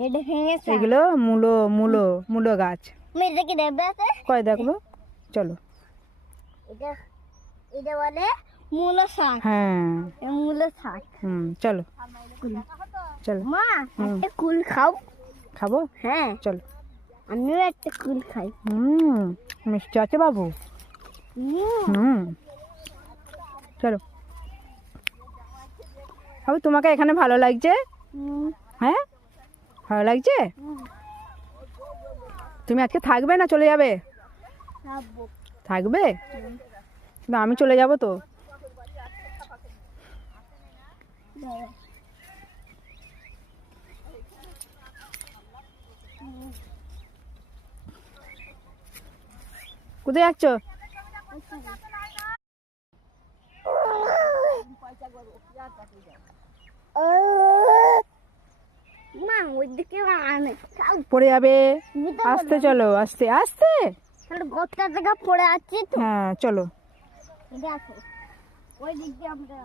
এগুলো মূলো মূলো মূলো গাছ। কয় দেখবো, চলো। এটা বলে মূলো শাক। হ্যাঁ মূলো শাক। চলো চলো। মা একটা কুল খাও। খাবো, হ্যাঁ চলো। আমিও একটা কুল খাই। মিষ্টি আছে বাবু। চলো বাবু, তোমাকে এখানে ভালো লাগছে? হ্যাঁ ভালো লাগছে। তুমি আজকে থাকবে না চলে যাবে? থাকবে, কিন্তু আমি চলে যাব তো। কোথায় যাচ্ছ? মা ওইদিকে পড়ে যাবে, আস্তে চলো, আস্তে আস্তে। গোটা থেকে পড়ে আছি তো। হ্যাঁ চলো। দেখো ওই দিক দিয়ে আমরা